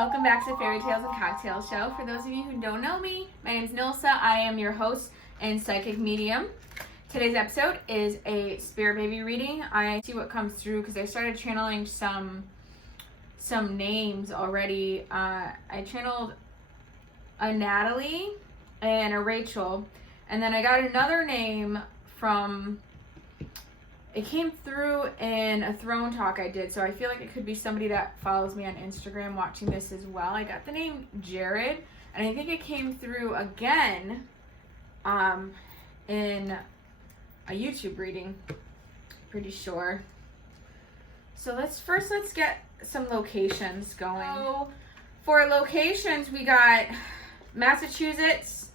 Welcome back to Fairy Tales and Cocktail Show. For those of you who don't know me, my name is Nilsa. I am your host and psychic medium. Today's episode is a spirit baby reading. I see what comes through because I started channeling some names already. I channeled a Natalie and a Rachel, and then I got another name from, it came through in a throne talk I did, so I feel like it could be somebody that follows me on Instagram watching this as well. I got the name Jared, and I think it came through again in a YouTube reading, pretty sure. So let's get some locations going. So for locations, we got Massachusetts,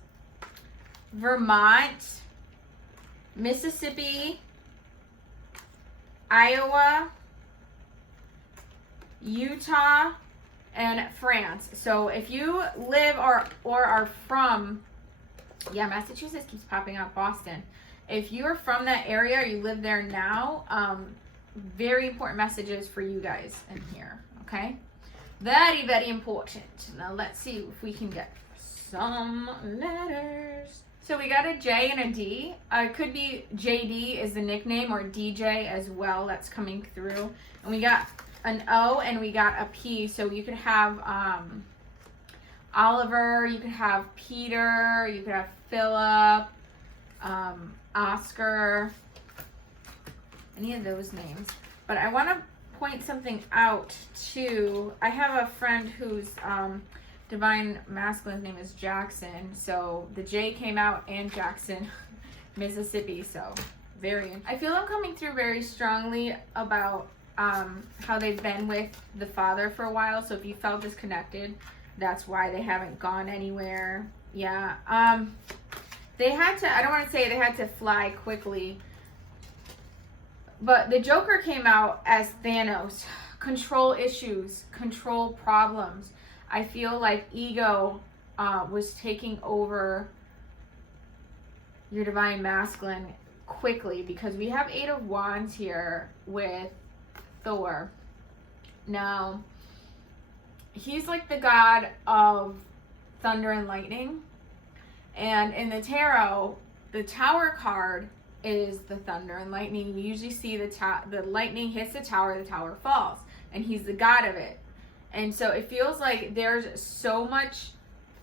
Vermont, Mississippi, Iowa, Utah, and France. So if you live or are from, Massachusetts keeps popping up, Boston. If you are from that area or you live there now, very important messages for you guys in here, okay? Very, very important. Now let's see if we can get some letters. So we got a J and a D. It could be JD is the nickname or DJ as well. That's coming through. And we got an O and we got a P. So you could have Oliver, you could have Peter, you could have Philip, Oscar, any of those names. But I want to point something out too. I have a friend who's divine masculine name is Jackson, so the J came out, and Jackson, Mississippi. So I feel I'm coming through very strongly about how they've been with the father for a while. So if you felt disconnected, that's why they haven't gone anywhere. They had to, I don't want to say they had to fly quickly, but the Joker came out as Thanos. Control issues, control problems. I feel like ego was taking over your divine masculine quickly, because we have 8 of Wands here with Thor. Now, he's like the god of thunder and lightning. And in the tarot, the Tower card is the thunder and lightning. You usually see the lightning hits the tower falls. And he's the god of it. And so it feels like there's so much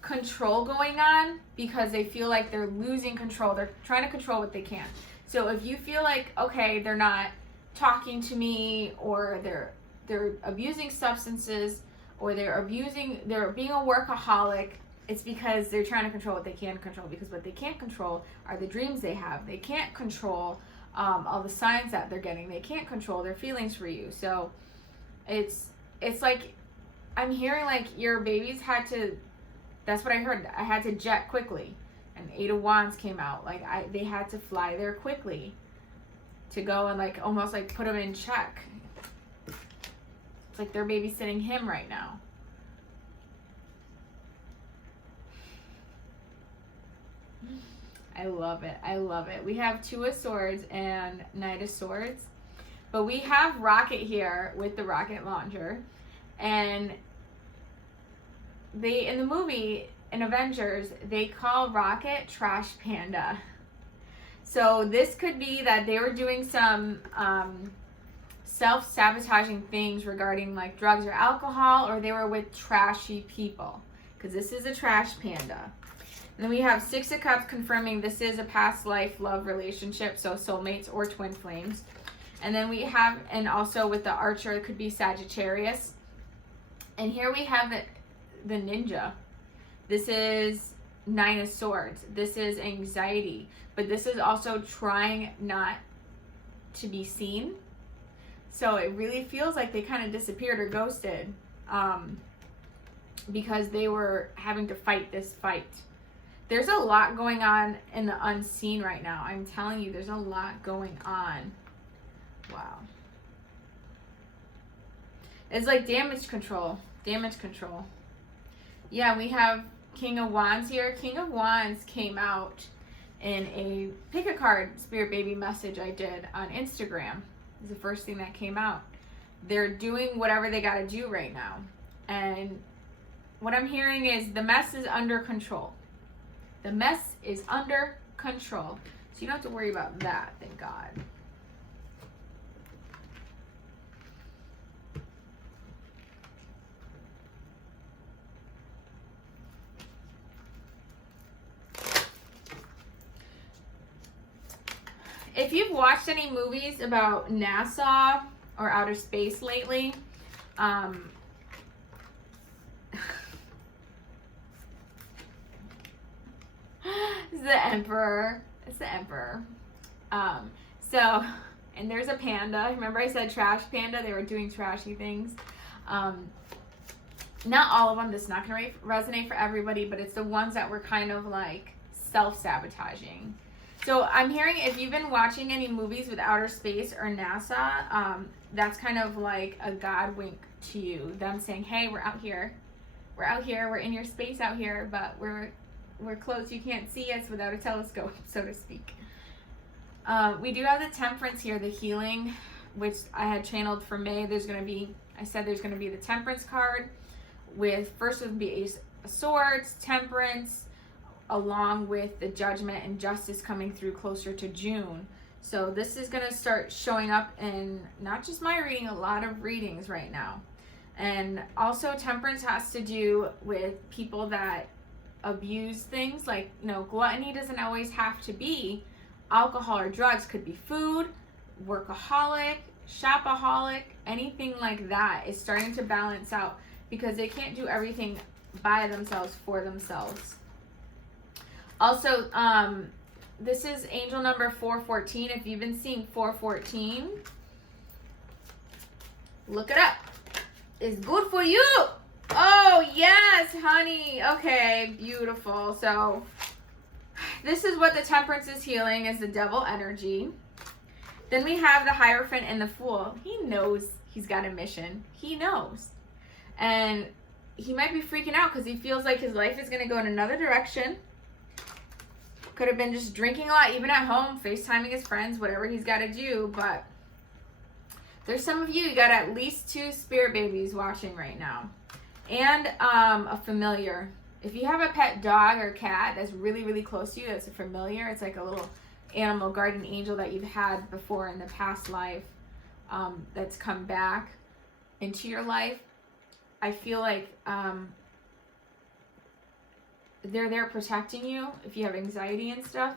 control going on because they feel like they're losing control. They're trying to control what they can. So if you feel like, okay, they're not talking to me, or they're abusing substances, or they're being a workaholic, it's because they're trying to control what they can control, because what they can't control are the dreams they have. They can't control all the signs that they're getting. They can't control their feelings for you. So it's like, I'm hearing like your babies had to, that's what I heard. I had to jet quickly, and 8 of Wands came out. Like they had to fly there quickly to go and like almost like put them in check. It's like they're babysitting him right now. I love it. I love it. We have 2 of Swords and Knight of Swords, but we have Rocket here with the rocket launcher. And they, in the movie, in Avengers, they call Rocket Trash Panda. So this could be that they were doing some self-sabotaging things regarding like drugs or alcohol, or they were with trashy people, because this is a trash panda. And then we have 6 of Cups confirming this is a past life love relationship, so soulmates or twin flames. And then we have, and also with the Archer, it could be Sagittarius. And here we have the Ninja. This is 9 of Swords. This is anxiety. But this is also trying not to be seen. So it really feels like they kind of disappeared or ghosted because they were having to fight this fight. There's a lot going on in the unseen right now. I'm telling you, there's a lot going on. Wow. It's like damage control. Damage control. Yeah, we have King of Wands here. King of Wands came out in a pick a card spirit baby message I did on Instagram. It's the first thing that came out. They're doing whatever they got to do right now. And what I'm hearing is the mess is under control. The mess is under control. So you don't have to worry about that, thank God. If you've watched any movies about NASA or outer space lately, it's the Emperor. It's the Emperor. So, and there's a panda. Remember I said trash panda? They were doing trashy things. Not all of them. This is not going to resonate for everybody, but it's the ones that were kind of like self-sabotaging. So I'm hearing if you've been watching any movies with outer space or NASA, that's kind of like a God wink to you. Them saying, hey, we're out here. We're out here. We're in your space out here, but we're close. You can't see us without a telescope, so to speak. We do have the temperance here, the healing, which I had channeled for May. There's going to be, I said there's going to be the temperance card with, first would be Ace of Swords, temperance, along with the judgment and justice coming through closer to June. So this is going to start showing up in not just my reading, a lot of readings right now. And also temperance has to do with people that abuse things, like, you know, gluttony doesn't always have to be alcohol or drugs. Could be food, workaholic, shopaholic, anything like that is starting to balance out because they can't do everything by themselves for themselves. Also, this is angel number 414. If you've been seeing 414, look it up. It's good for you. Oh, yes, honey. Okay, beautiful. So this is what the temperance is healing, is the devil energy. Then we have the Hierophant and the Fool. He knows he's got a mission. He knows. And he might be freaking out because he feels like his life is going to go in another direction. Could have been just drinking a lot, even at home, FaceTiming his friends, whatever he's got to do. But there's some of you got at least 2 spirit babies watching right now. And a familiar. If you have a pet dog or cat that's really, really close to you, that's a familiar. It's like a little animal guardian angel that you've had before in the past life, that's come back into your life. I feel like they're there protecting you if you have anxiety and stuff.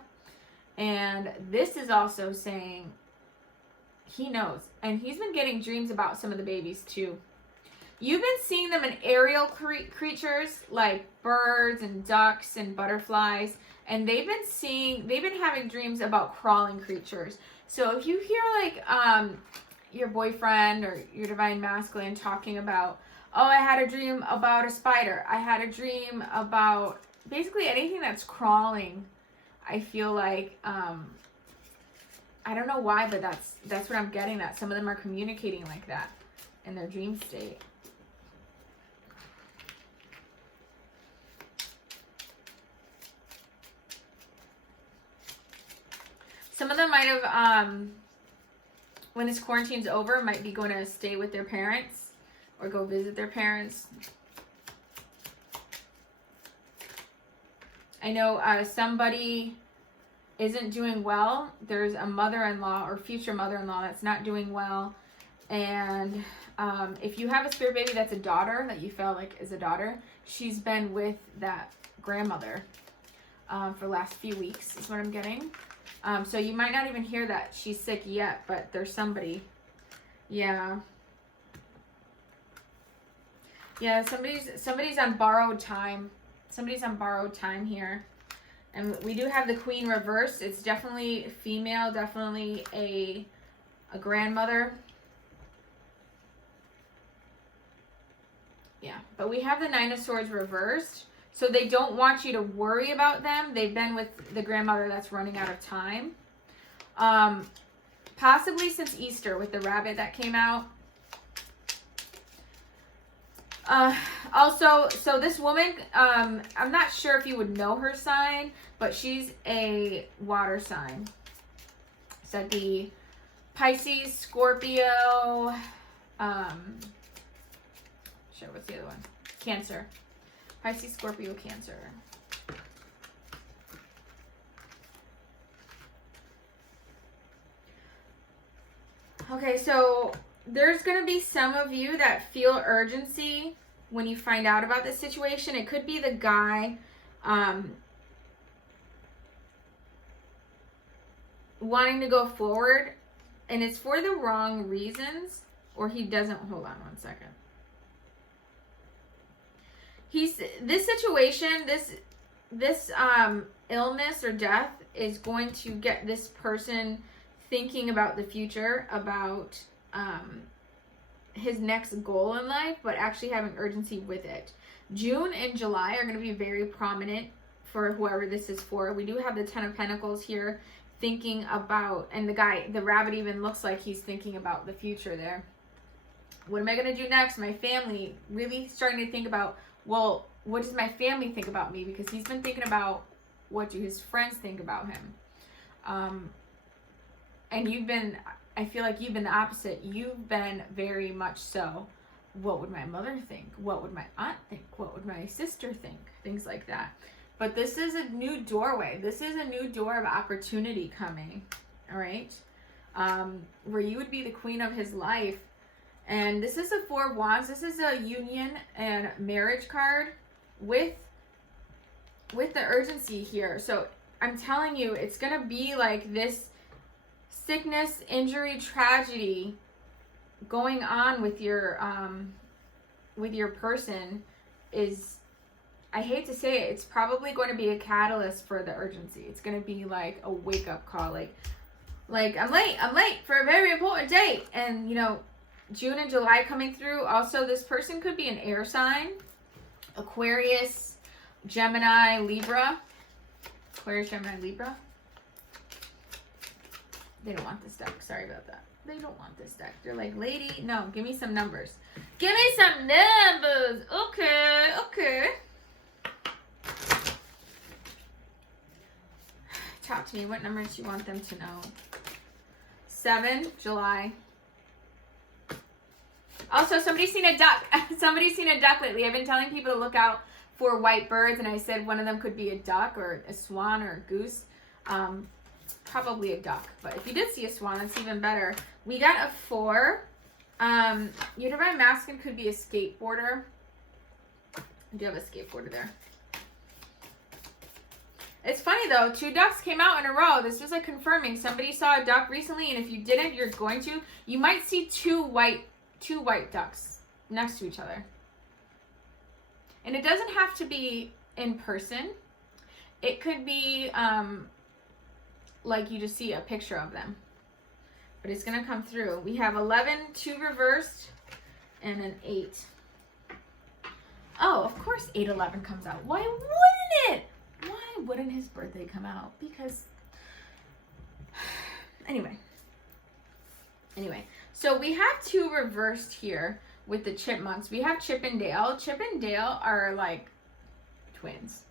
And this is also saying he knows. And he's been getting dreams about some of the babies too. You've been seeing them in aerial creatures like birds and ducks and butterflies. And they've been having dreams about crawling creatures. So if you hear like your boyfriend or your divine masculine talking about, oh, I had a dream about a spider. I had a dream about basically anything that's crawling. I feel like, I don't know why, but that's what I'm getting, that some of them are communicating like that in their dream state. Some of them might have, when this quarantine's over, might be going to stay with their parents or go visit their parents. I know somebody isn't doing well. There's a mother-in-law or future mother-in-law that's not doing well. And if you have a spirit baby that's a daughter, that you feel like is a daughter, she's been with that grandmother for the last few weeks is what I'm getting. So you might not even hear that she's sick yet, but there's somebody. Yeah. Yeah, somebody's on borrowed time. Somebody's on borrowed time here. And we do have the Queen reversed. It's definitely female, definitely a grandmother. Yeah, but we have the Nine of Swords reversed. So they don't want you to worry about them. They've been with the grandmother that's running out of time. Possibly since Easter with the rabbit that came out. Also, so this woman, I'm not sure if you would know her sign, but she's a water sign. So that'd be Pisces, Scorpio, sure, what's the other one? Cancer. Pisces, Scorpio, Cancer. Okay, so there's going to be some of you that feel urgency when you find out about this situation. It could be the guy wanting to go forward, and it's for the wrong reasons, or he doesn't. Hold on one second. This situation, this illness or death is going to get this person thinking about the future, about his next goal in life, but actually having urgency with it. June and July are going to be very prominent for whoever this is for. We do have the Ten of Pentacles here thinking about, and the rabbit even looks like he's thinking about the future there. What am I going to do next? My family, really starting to think about, well, what does my family think about me? Because he's been thinking about what do his friends think about him. And I feel like you've been the opposite. You've been very much so, what would my mother think? What would my aunt think? What would my sister think? Things like that. But this is a new doorway. This is a new door of opportunity coming, all right? Where you would be the queen of his life. And this is a Four of Wands. This is a union and marriage card with the urgency here. So I'm telling you, it's going to be like this sickness, injury, tragedy going on with your person is, I hate to say it, it's probably going to be a catalyst for the urgency. It's going to be like a wake-up call, like I'm late for a very important date. And you know, June and July coming through. Also, this person could be an air sign, Aquarius, Gemini, Libra. Aquarius, Gemini, Libra. They don't want this deck. Sorry about that. They don't want this deck. They're like, lady, no, give me some numbers. Give me some numbers. Okay, okay. Talk to me. What numbers you want them to know? 7, July. Also, somebody's seen a duck. Somebody's seen a duck lately. I've been telling people to look out for white birds, and I said one of them could be a duck or a swan or a goose. Probably a duck, but if you did see a swan, that's even better. We got a 4. Your divine masculine could be a skateboarder. I do have a skateboarder there. It's funny though, 2 ducks came out in a row. This was like confirming somebody saw a duck recently, and if you didn't, you're going to. You might see two white ducks next to each other. And it doesn't have to be in person. It could be like you just see a picture of them. But it's going to come through. We have 11, 2 reversed, and an 8. Oh, of course 811 comes out. Why wouldn't it? Why wouldn't his birthday come out? Because anyway, so we have 2 reversed here with the chipmunks. We have Chip and Dale. Chip and Dale are like twins.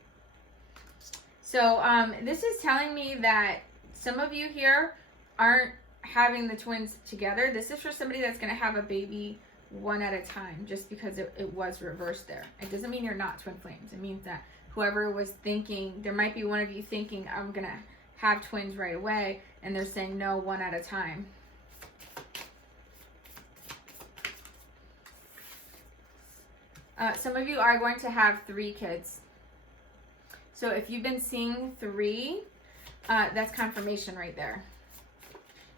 So this is telling me that some of you here aren't having the twins together. This is for somebody that's going to have a baby one at a time, just because it was reversed there. It doesn't mean you're not twin flames. It means that whoever was thinking, there might be one of you thinking, I'm going to have twins right away, and they're saying no, one at a time. Some of you are going to have 3 kids. So if you've been seeing 3, that's confirmation right there.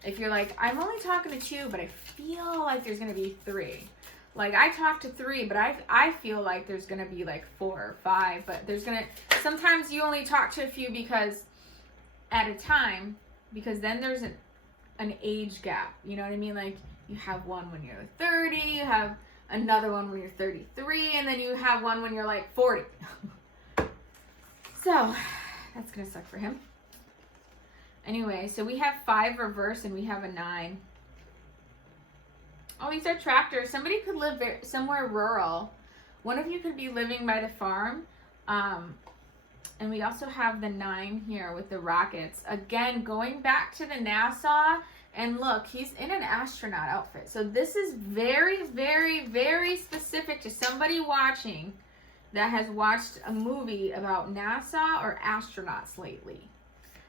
If you're like, I'm only talking to 2, but I feel like there's going to be 3. Like, I talked to 3, but I feel like there's going to be like 4 or 5. But there's going to, sometimes you only talk to a few because, at a time, because then there's an age gap. You know what I mean? Like, you have one when you're 30, you have another one when you're 33, and then you have one when you're like 40. So, that's going to suck for him. Anyway, so we have 5 reverse and we have a 9. Oh, these are tractors. Somebody could live somewhere rural. One of you could be living by the farm. And we also have the 9 here with the rockets. Again, going back to the NASA. And look, he's in an astronaut outfit. So this is very, very, very specific to somebody watching that has watched a movie about NASA or astronauts lately.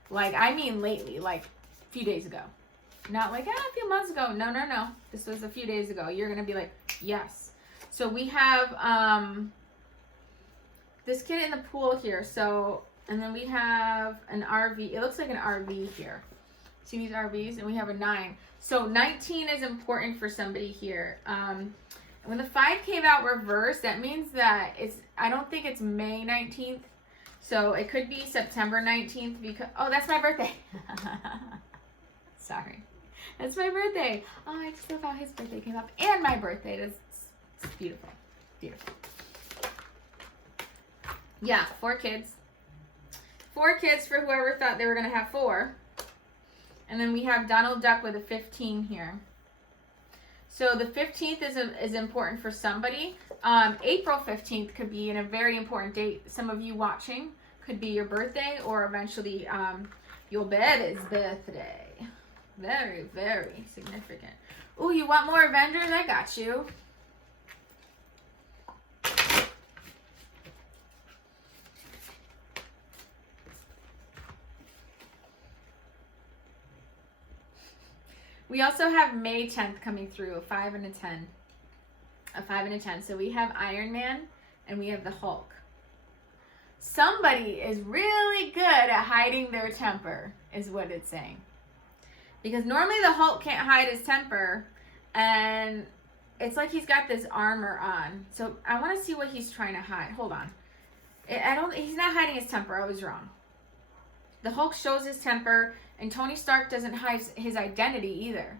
Like, I mean lately, like a few days ago. Not like, a few months ago. No, no, no. This was a few days ago. You're going to be like, yes. So we have this kid in the pool here. So, and then we have an RV. It looks like an RV here. See these RVs? And we have a 9. So 19 is important for somebody here. When the 5 came out reversed, that means that I don't think it's May 19th. So it could be September 19th because, oh, that's my birthday. Sorry. That's my birthday. Oh, I just love how his birthday came up. And my birthday. It's beautiful. Beautiful. Yeah, 4 kids. 4 kids for whoever thought they were going to have 4. And then we have Donald Duck with a 15 here. So the 15th is important for somebody. April 15th could be a very important date. Some of you watching could be your birthday or eventually your baby's birthday. Very, very significant. Ooh, you want more Avengers? I got you. We also have May 10th coming through, a 5 and a 10. A 5 and a 10. So we have Iron Man and we have the Hulk. Somebody is really good at hiding their temper, is what it's saying. Because normally the Hulk can't hide his temper, and it's like he's got this armor on. So I want to see what he's trying to hide. Hold on. He's not hiding his temper. I was wrong. The Hulk shows his temper, and Tony Stark doesn't hide his identity either.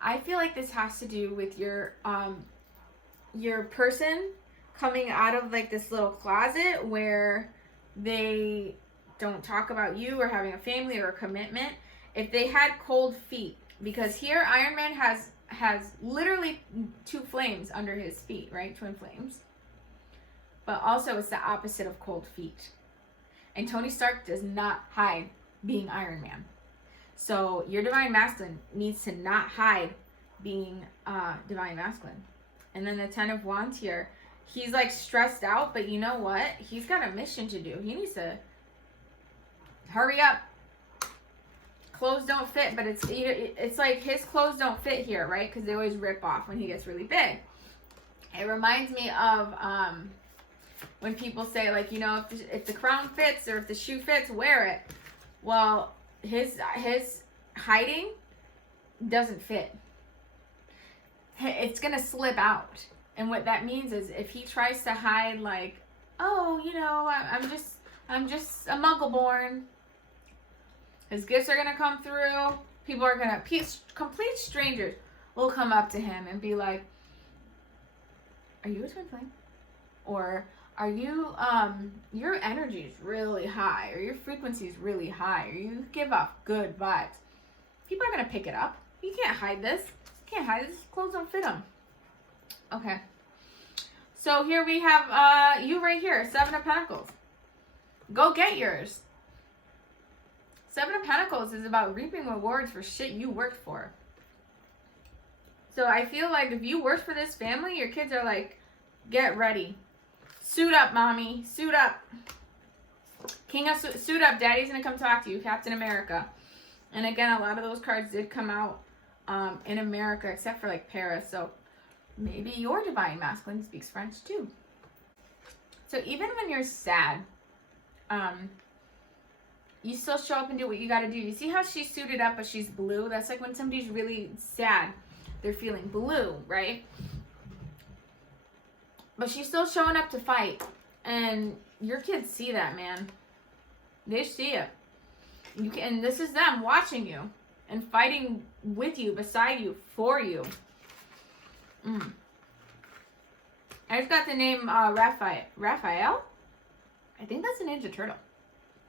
I feel like this has to do with your person coming out of like this little closet where they don't talk about you or having a family or a commitment. If they had cold feet, because here Iron Man has literally 2 flames under his feet, right? Twin flames. But also it's the opposite of cold feet. And Tony Stark does not hide being Iron Man. So your divine masculine needs to not hide being divine masculine. And then the 10 of Wands here, he's like stressed out, but you know what? He's got a mission to do. He needs to hurry up. Clothes don't fit, but it's like his clothes don't fit here, right? Because they always rip off when he gets really big. It reminds me of when people say, like, you know, if the crown fits or if the shoe fits, wear it. Well, his hiding doesn't fit. It's gonna slip out, and what that means is if he tries to hide, like, oh, you know, I'm just a Muggle born. His gifts are gonna come through. People are gonna, complete strangers will come up to him and be like, "Are you a twin flame?" Or are you, your energy is really high, or your frequency is really high, or you give off good vibes. People are going to pick it up. You can't hide this. You can't hide this. Clothes don't fit them. Okay. So here we have you right here, 7 of Pentacles. Go get yours. 7 of Pentacles is about reaping rewards for shit you worked for. So I feel like if you work for this family, your kids are like, get ready. Suit up, mommy. Suit up. King of suit up. Daddy's going to come talk to you. Captain America. And again, a lot of those cards did come out in America, except for like Paris. So maybe your divine masculine speaks French too. So even when you're sad, you still show up and do what you got to do. You see how she's suited up, but she's blue? That's like when somebody's really sad. They're feeling blue, right? But she's still showing up to fight. And your kids see that, man. They see it. And this is them watching you and fighting with you, beside you, for you. I just got the name Raphael. I think that's a Ninja Turtle.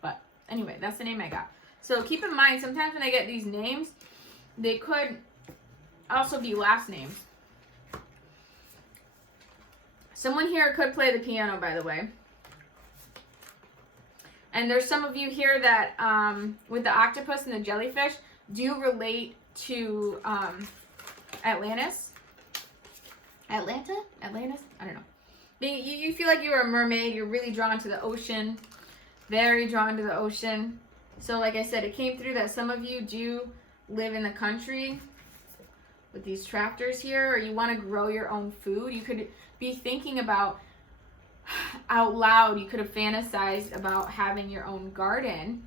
But anyway, that's the name I got. So keep in mind, sometimes when I get these names, they could also be last names. Someone here could play the piano, by the way. And there's some of you here that, with the octopus and the jellyfish, do relate to Atlantis? Atlantis? I don't know. You feel like you were a mermaid. You're really drawn to the ocean. Very drawn to the ocean. So like I said, it came through that some of you do live in the country with these tractors here, or you want to grow your own food. You could be thinking about out loud, you could have fantasized about having your own garden,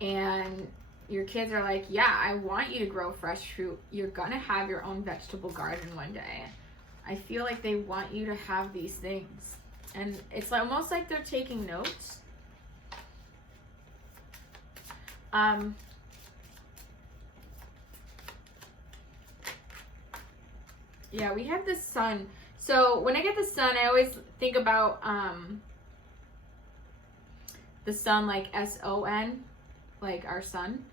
and your kids are like, yeah, I want you to grow fresh fruit. You're gonna have your own vegetable garden one day. I feel like they want you to have these things, and it's almost like they're taking notes. Yeah, we have the sun. So when I get the sun, I always think about the sun like S-O-N, like our sun.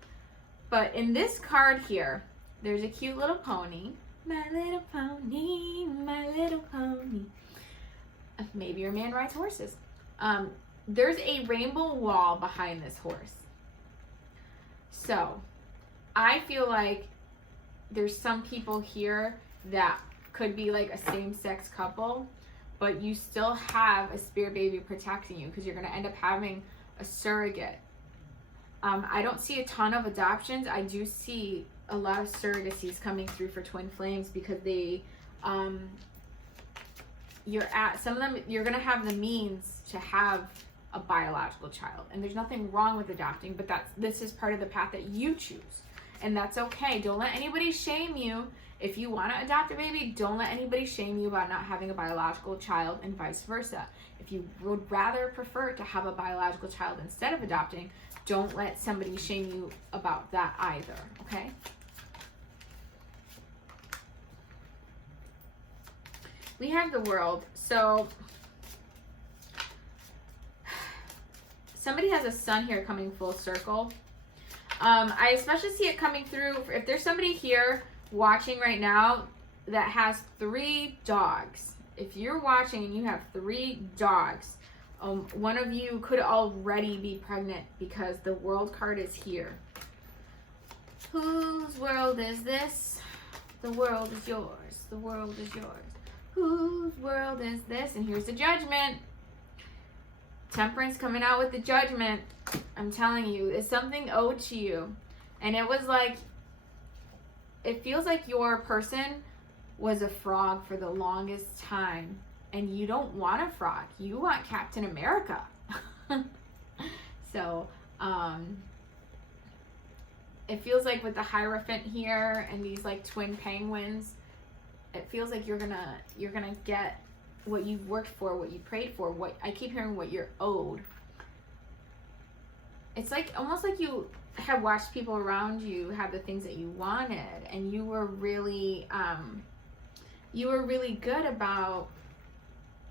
But in this card here, there's a cute little pony. My little pony, my little pony. Maybe your man rides horses. There's a rainbow wall behind this horse. So I feel like there's some people here that could be like a same-sex couple, but you still have a spirit baby protecting you, because you're going to end up having a surrogate. I don't see a ton of adoptions. I do see a lot of surrogacies coming through for twin flames, because they some of them, you're going to have the means to have a biological child, and there's nothing wrong with adopting, but this is part of the path that you choose, and that's okay. Don't let anybody shame you. If you want to adopt a baby, don't let anybody shame you about not having a biological child, and vice versa. If you would rather prefer to have a biological child instead of adopting, don't let somebody shame you about that either, okay? We have the World. So somebody has a sun here coming full circle. I especially see it coming through if there's somebody here watching right now that has 3 dogs. If you're watching and you have 3 dogs, one of you could already be pregnant, because the World card is here. Whose world is this? The world is yours. The world is yours. Whose world is this? And here's the Judgment. Temperance coming out with the Judgment. I'm telling you, it's something owed to you. And it was like, it feels like your person was a frog for the longest time, and you don't want a frog. You want Captain America. So, it feels like with the Hierophant here and these like twin penguins, it feels like you're gonna get what you've worked for, what you prayed for, what I keep hearing, what you're owed. It's like almost like you have watched people around you have the things that you wanted, and you were really good about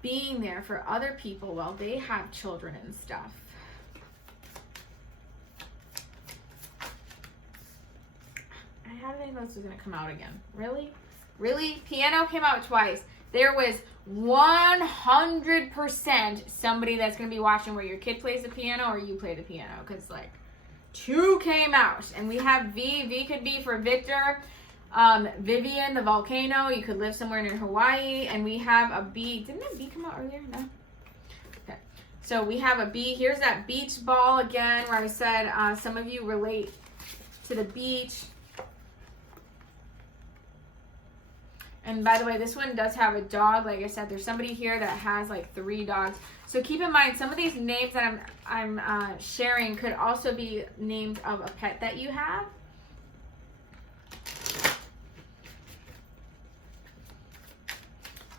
being there for other people while they have children and stuff. How did I know this was gonna come out again? Really? Really? Piano came out twice. There was 100% somebody that's going to be watching where your kid plays the piano or you play the piano, because like 2 came out. And we have V. V could be for Victor. Vivian, the volcano. You could live somewhere near Hawaii. And we have a B. Didn't that B come out earlier? No. Okay. So we have a B. Here's that beach ball again, where I said some of you relate to the beach. And by the way, this one does have a dog. Like I said, there's somebody here that has like 3 dogs. So keep in mind, some of these names that I'm sharing could also be names of a pet that you have.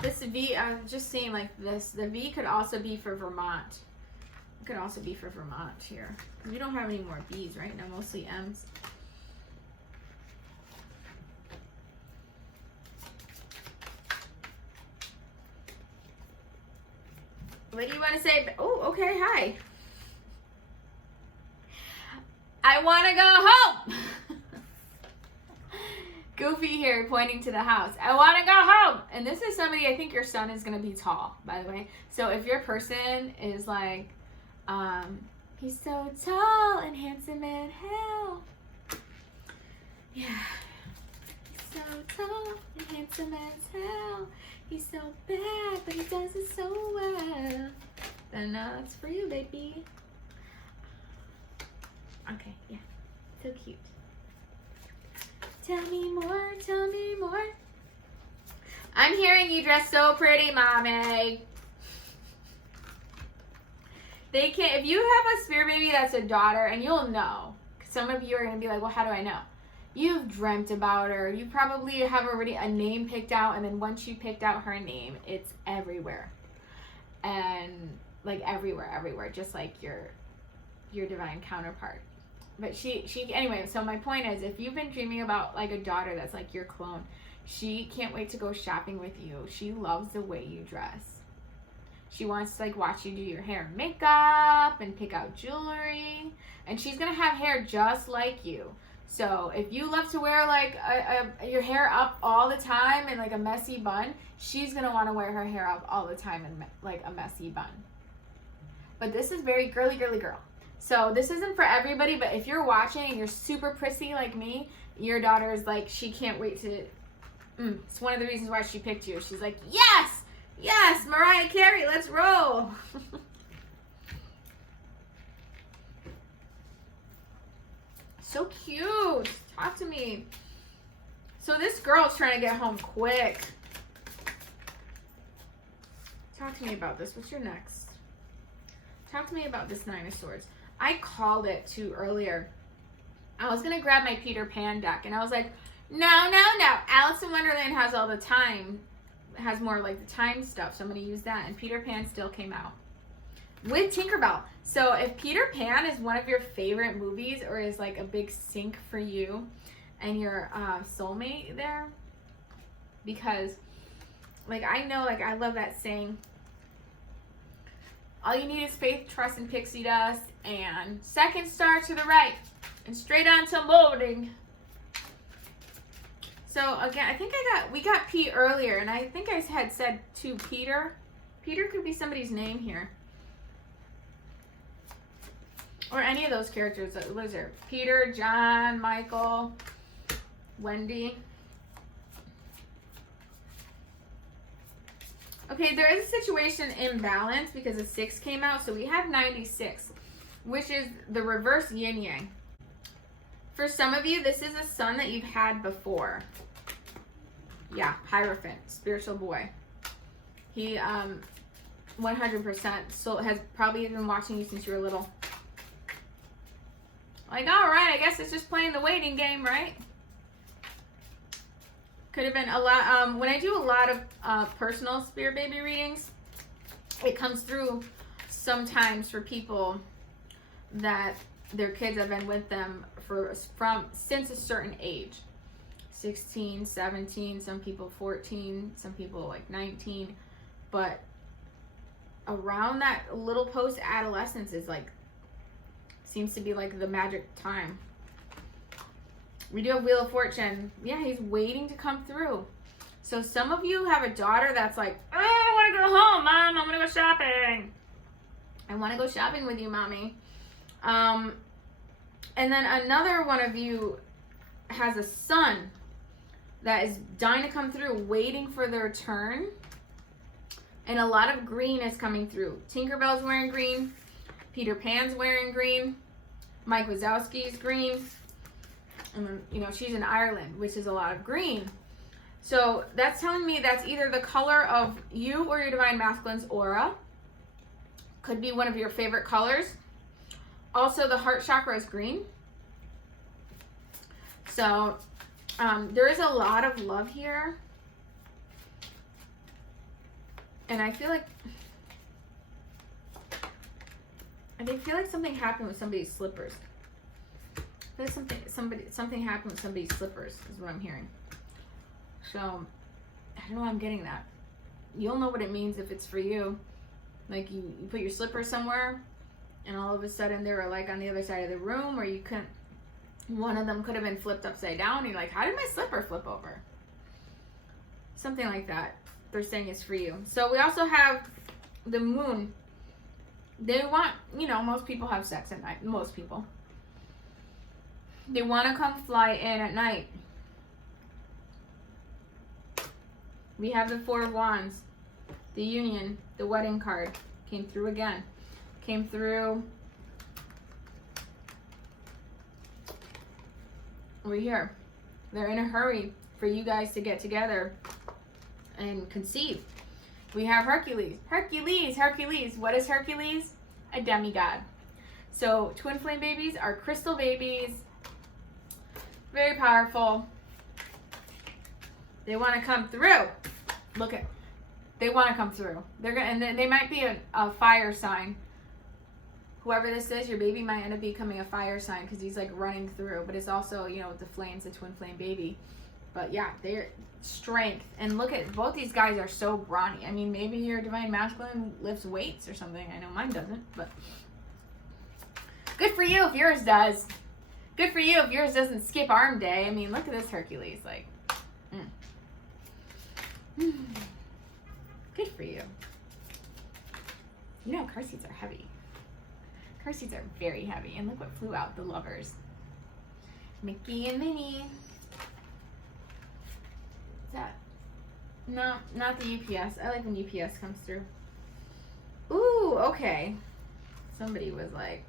This V, I'm just seeing like this. The V could also be for Vermont. It could also be for Vermont here. We don't have any more B's right now, mostly M's. What do you want to say? Oh, okay, hi. I want to go home. Goofy here pointing to the house. I want to go home. And this is somebody, I think your son is going to be tall, by the way. So if your person is like, he's so tall and handsome and hell. Yeah. He's so tall and handsome as hell. He's so bad, but he does it so well. Then it's for you, baby. Okay, yeah. So cute. Tell me more, tell me more. I'm hearing you dress so pretty, mommy. They can't, if you have a spirit baby that's a daughter, and you'll know. Some of you are going to be like, well, how do I know? You've dreamt about her. You probably have already a name picked out, and then once you picked out her name, it's everywhere. And like everywhere, just like your divine counterpart. But she anyway, so my point is, if you've been dreaming about like a daughter that's like your clone, she can't wait to go shopping with you. She loves the way you dress. She wants to like watch you do your hair and makeup and pick out jewelry. And she's going to have hair just like you. So if you love to wear like your hair up all the time in like a messy bun, she's going to want to wear her hair up all the time in like a messy bun. But this is very girly girl. So this isn't for everybody, but if you're watching and you're super prissy like me, your daughter's like, she can't wait to, it's one of the reasons why she picked you. She's like, yes, Mariah Carey, let's roll. So cute. Talk to me. So this girl's trying to get home quick. Talk to me about this. What's your next? Talk to me about this Nine of Swords. I called it too earlier. I was going to grab my Peter Pan deck, and I was like, no. Alice in Wonderland has all the time. It has more like the time stuff, so I'm going to use that. And Peter Pan still came out with Tinkerbell. So if Peter Pan is one of your favorite movies, or is like a big sync for you and your soulmate there, because like I know, like I love that saying, all you need is faith, trust, and pixie dust, and second star to the right, and straight on to molding. So again, I think we got P earlier, and I think I had said to Peter. Peter could be somebody's name here. Or any of those characters. What is there? Peter, John, Michael, Wendy. Okay, there is a situation imbalance because a 6 came out. So we have 96, which is the reverse yin yang. For some of you, this is a son that you've had before. Yeah, Hierophant, spiritual boy. He 100% so has probably been watching you since you were little. Like, all right, I guess it's just playing the waiting game, right? Could have been a lot. When I do a lot of personal spirit baby readings, it comes through sometimes for people that their kids have been with them since a certain age. 16, 17, some people 14, some people like 19. But around that little post-adolescence is like, seems to be like the magic time. We do have Wheel of Fortune. Yeah, he's waiting to come through. So some of you have a daughter that's like, oh, I want to go home, Mom. I'm going to go shopping. I want to go shopping with you, Mommy. And then another one of you has a son that is dying to come through, waiting for their turn. And a lot of green is coming through. Tinkerbell's wearing green. Peter Pan's wearing green. Mike Wazowski's green. And then, you know, she's in Ireland, which is a lot of green. So that's telling me that's either the color of you or your divine masculine's aura. Could be one of your favorite colors. Also, the heart chakra is green. So there is a lot of love here. And I feel like something happened with somebody's slippers. I feel like something happened with somebody's slippers is what I'm hearing. So I don't know why I'm getting that. You'll know what it means if it's for you. Like you put your slippers somewhere and all of a sudden they were like on the other side of the room, or you couldn't, one of them could have been flipped upside down and you're like, how did my slipper flip over? Something like that. They're saying is for you. So we also have the moon. They want, you know, most people have sex at night. Most people. They want to come fly in at night. We have the Four of Wands, the union, the wedding card came through again. Came through over here. They're in a hurry for you guys to get together and conceive. We have Hercules. Hercules. What is Hercules? A demigod. So twin flame babies are crystal babies. Very powerful. They want to come through. Look at, they want to come through. They're gonna, and then they might be a fire sign. Whoever this is, your baby might end up becoming a fire sign because he's like running through. But it's also, you know, with the flames, a twin flame baby. But yeah, they're strength. And look at, both these guys are so brawny. I mean, maybe your divine masculine lifts weights or something. I know mine doesn't, but good for you if yours does. Good for you if yours doesn't skip arm day. I mean, look at this Hercules. Like, good for you. You know, car seats are heavy. Car seats are very heavy. And look what flew out, the lovers. Mickey and Minnie. What's that? No, not the UPS. I like when UPS comes through. Ooh, okay. Somebody was like,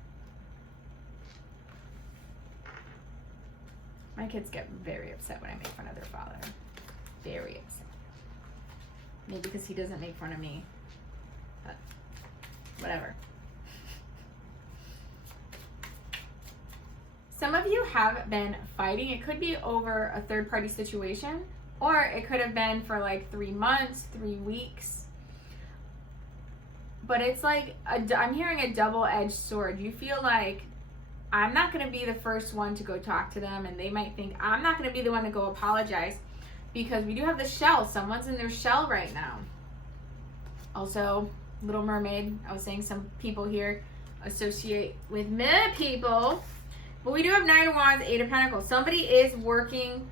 my kids get very upset when I make fun of their father. Very upset. Maybe because he doesn't make fun of me. But whatever. Some of you have been fighting. It could be over a third party situation, or it could have been for like 3 months, 3 weeks. But it's like, I'm hearing a double-edged sword. You feel like, I'm not going to be the first one to go talk to them, and they might think I'm not going to be the one to go apologize, because we do have the shell. Someone's in their shell right now. Also, Little Mermaid. I was saying some people here associate with mer people. But we do have Nine of Wands, Eight of Pentacles. Somebody is working.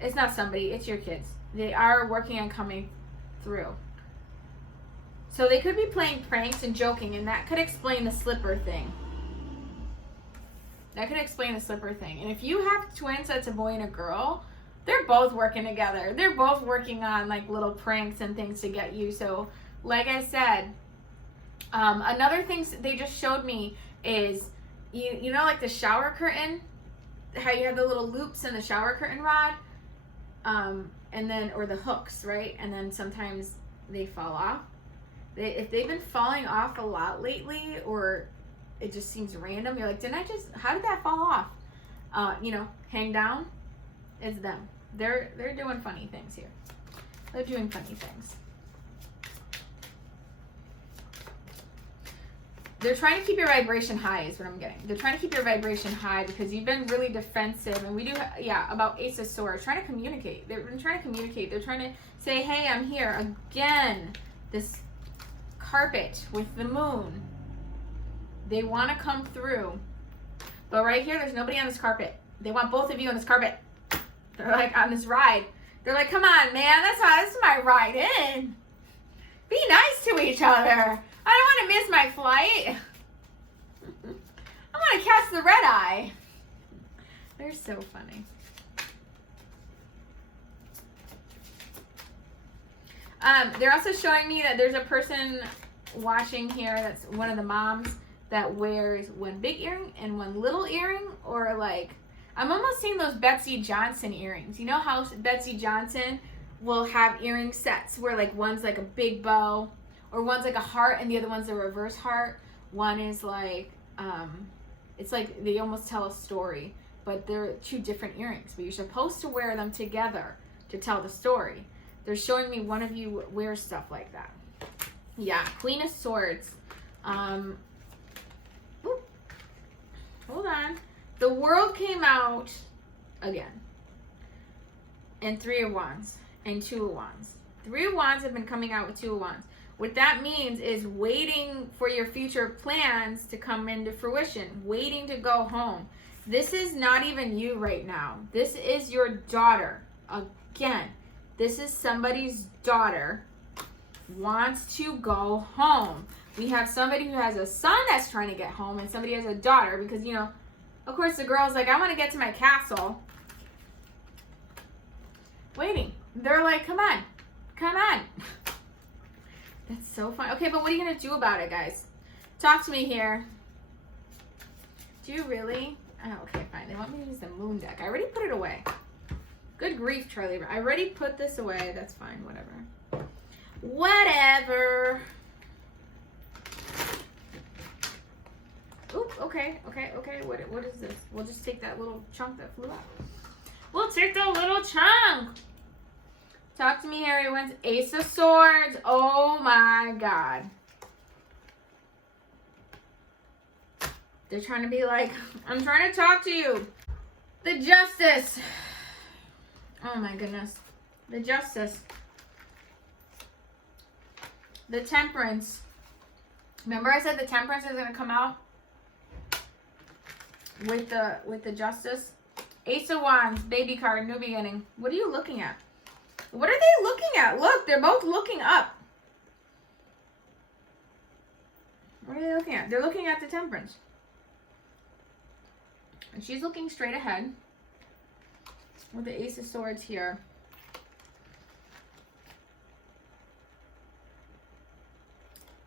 It's not somebody. It's your kids. They are working on coming through. So they could be playing pranks and joking, and that could explain the slipper thing. That could explain the slipper thing. And if you have twins that's a boy and a girl, they're both working together. They're both working on like little pranks and things to get you. So like I said, another thing they just showed me is, you know, like the shower curtain, how you have the little loops in the shower curtain rod, and then, or the hooks, right? And then sometimes they fall off. If they've been falling off a lot lately, or it just seems random, you're like, how did that fall off? You know, hang down. It's them. They're doing funny things here. They're doing funny things. They're trying to keep your vibration high is what I'm getting. They're trying to keep your vibration high because you've been really defensive. And we do, yeah, about Ace of Swords. Trying to communicate. They're trying to communicate. They're trying to say, hey, I'm here. Again, this carpet with the moon. They want to come through. But right here, there's nobody on this carpet. They want both of you on this carpet. They're like on this ride. They're like, come on, man. This is my ride in. Be nice to each other. I don't want to miss my flight. I want to catch the red eye. They're so funny. They're also showing me that there's a person watching here that's one of the moms that wears one big earring and one little earring, or like, I'm almost seeing those Betsy Johnson earrings. You know how Betsy Johnson will have earring sets where like one's like a big bow, or one's like a heart and the other one's a reverse heart. One is like, it's like they almost tell a story, but they're two different earrings, but you're supposed to wear them together to tell the story. They're showing me one of you wears stuff like that. Yeah, Queen of Swords. Hold on. The World came out again. And Three of Wands and Two of Wands. Three of Wands have been coming out with Two of Wands. What that means is waiting for your future plans to come into fruition. Waiting to go home. This is not even you right now. This is your daughter. Again, this is somebody's daughter wants to go home. We have somebody who has a son that's trying to get home, and somebody has a daughter because, you know, of course the girl's like, I want to get to my castle. Waiting. they're like, come on, come on. That's so fun. Okay, but what are you gonna do about it, guys? Talk to me here. Do you really? Oh, okay, fine. They want me to use the moon deck. I already put it away. Good grief, Charlie. I already put this away. That's fine. Whatever. Whatever. Oop, okay. What is this? We'll just take that little chunk that flew out. We'll take that little chunk. Talk to me, Harry wins. Ace of Swords. Oh my God. They're trying to be like, I'm trying to talk to you. The Justice. Oh my goodness. The Justice. The Temperance. Remember I said the Temperance is going to come out with the Justice? Ace of Wands, baby card, new beginning. What are you looking at? What are they looking at? Look, they're both looking up. What are they looking at? They're looking at the Temperance. And she's looking straight ahead with the Ace of Swords here.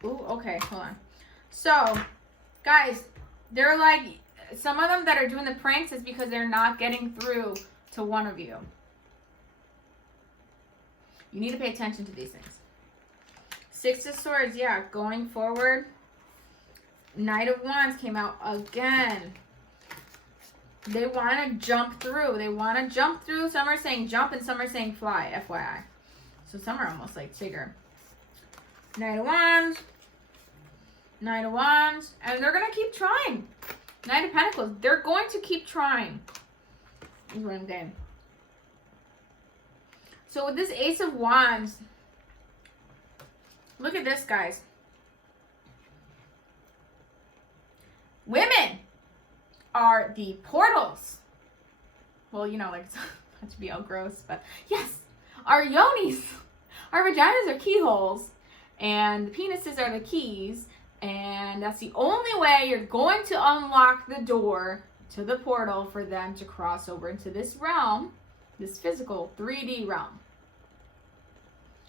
Ooh, okay, hold on. So, guys, they're like, some of them that are doing the pranks is because they're not getting through to one of you. You need to pay attention to these things. Six of Swords, yeah, going forward. Knight of Wands came out again. They want to jump through. They want to jump through. Some are saying jump and some are saying fly, FYI. So some are almost like Tigger. Knight of Wands. Knight of Wands. And they're going to keep trying. Knight of Pentacles. They're going to keep trying. Is what I'm saying. So with this Ace of Wands, look at this, guys. Women are the portals. Well, you know, like, not to be all gross, but yes, our yonis, our vaginas are keyholes, and the penises are the keys, and that's the only way you're going to unlock the door to the portal for them to cross over into this realm, this physical 3D realm.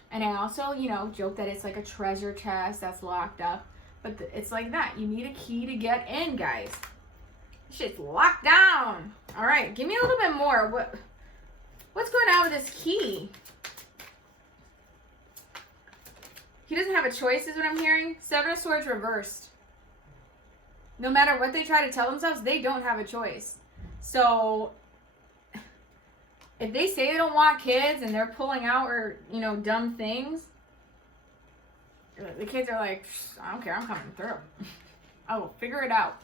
And I also, you know, joke that it's like a treasure chest that's locked up, but it's like that. You need a key to get in, guys. Shit's locked down. All right, give me a little bit more. What's going on with this key? He doesn't have a choice, is what I'm hearing. Seven of Swords reversed. No matter what they try to tell themselves, they don't have a choice. So if they say they don't want kids and they're pulling out or, you know, dumb things, the kids are like, I don't care, I'm coming through. I will figure it out.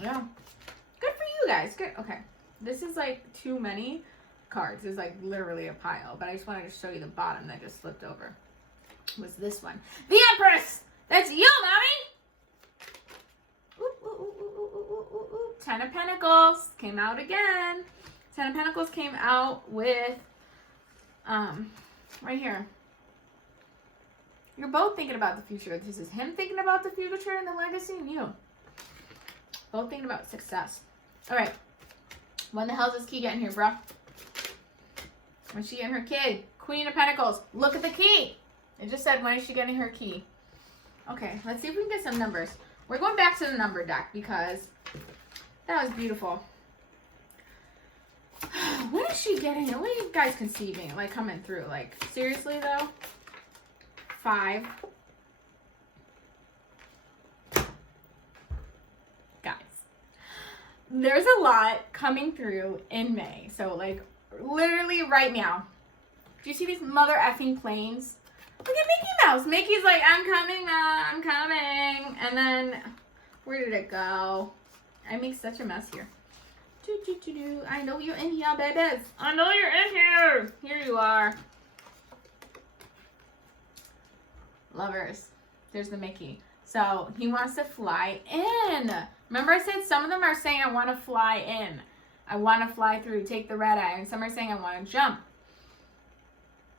Yeah. Good for you guys. Good. Okay. This is like too many cards. It's like literally a pile. But I just wanted to show you the bottom that just flipped over. Was this one. The Empress! That's you, mommy! Ooh, ooh, ooh, ooh, ooh, ooh, ooh. Ten of Pentacles came out again. Ten of Pentacles came out with, right here. You're both thinking about the future. This is him thinking about the future and the legacy, and you. Both thinking about success. All right. When the hell is this key getting here, bruh? When's she getting her key? Queen of Pentacles. Look at the key. It just said, when is she getting her key? Okay, let's see if we can get some numbers. We're going back to the number deck because that was beautiful. When is she getting it? What are you guys conceiving? Like, coming through? Like, seriously, though? 5. Guys. There's a lot coming through in May. So, like, literally right now. Do you see these mother effing planes? Look at Mickey Mouse. Mickey's like, I'm coming, Mom. I'm coming. And then, where did it go? I make such a mess here. I know you're in here, babies. I know you're in here. Here you are. Lovers. There's the Mickey. So, he wants to fly in. Remember I said some of them are saying, I want to fly in. I want to fly through, take the red eye. And some are saying, I want to jump.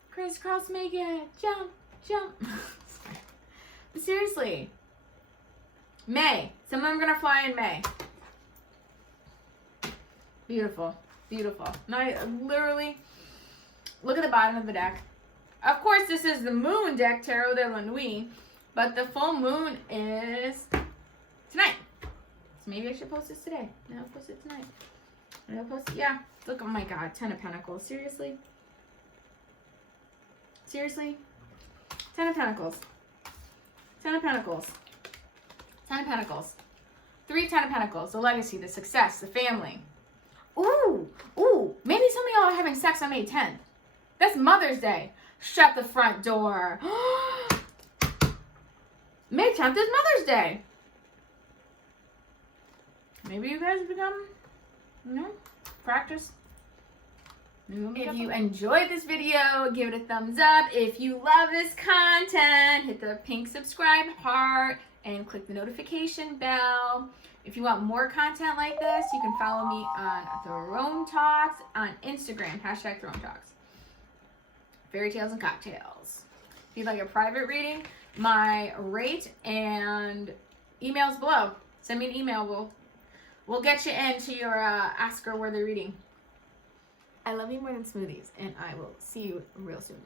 Crisscross, make it. Jump, jump. But seriously. May. Some of them are going to fly in May. Beautiful. Beautiful. Now, literally, Look at the bottom of the deck. Of course, this is the moon deck, Tarot de la Nuit, but the full moon is tonight. So maybe I should post this today. No, I'll post it tonight. I'll post it, yeah. Look, oh my God, 10 of Pentacles. Seriously? Seriously? 10 of Pentacles. 10 of Pentacles. 10 of Pentacles. 3 10 of Pentacles. The legacy, the success, the family. Ooh, ooh. Maybe some of y'all are having sex on May 10th. That's Mother's Day. Shut the front door. May 10th is Mother's Day. Maybe you guys become, you know, practice. If you enjoyed this video, give it a thumbs up. If you love this content, hit the pink subscribe heart and click the notification bell. If you want more content like this, you can follow me on Throne Talks on Instagram, # Throne Talks. Fairy tales and cocktails. If you'd like a private reading, my rate and emails below. Send me an email. We'll get you into your Ask Her Worthy reading. I love you more than smoothies, and I will see you real soon.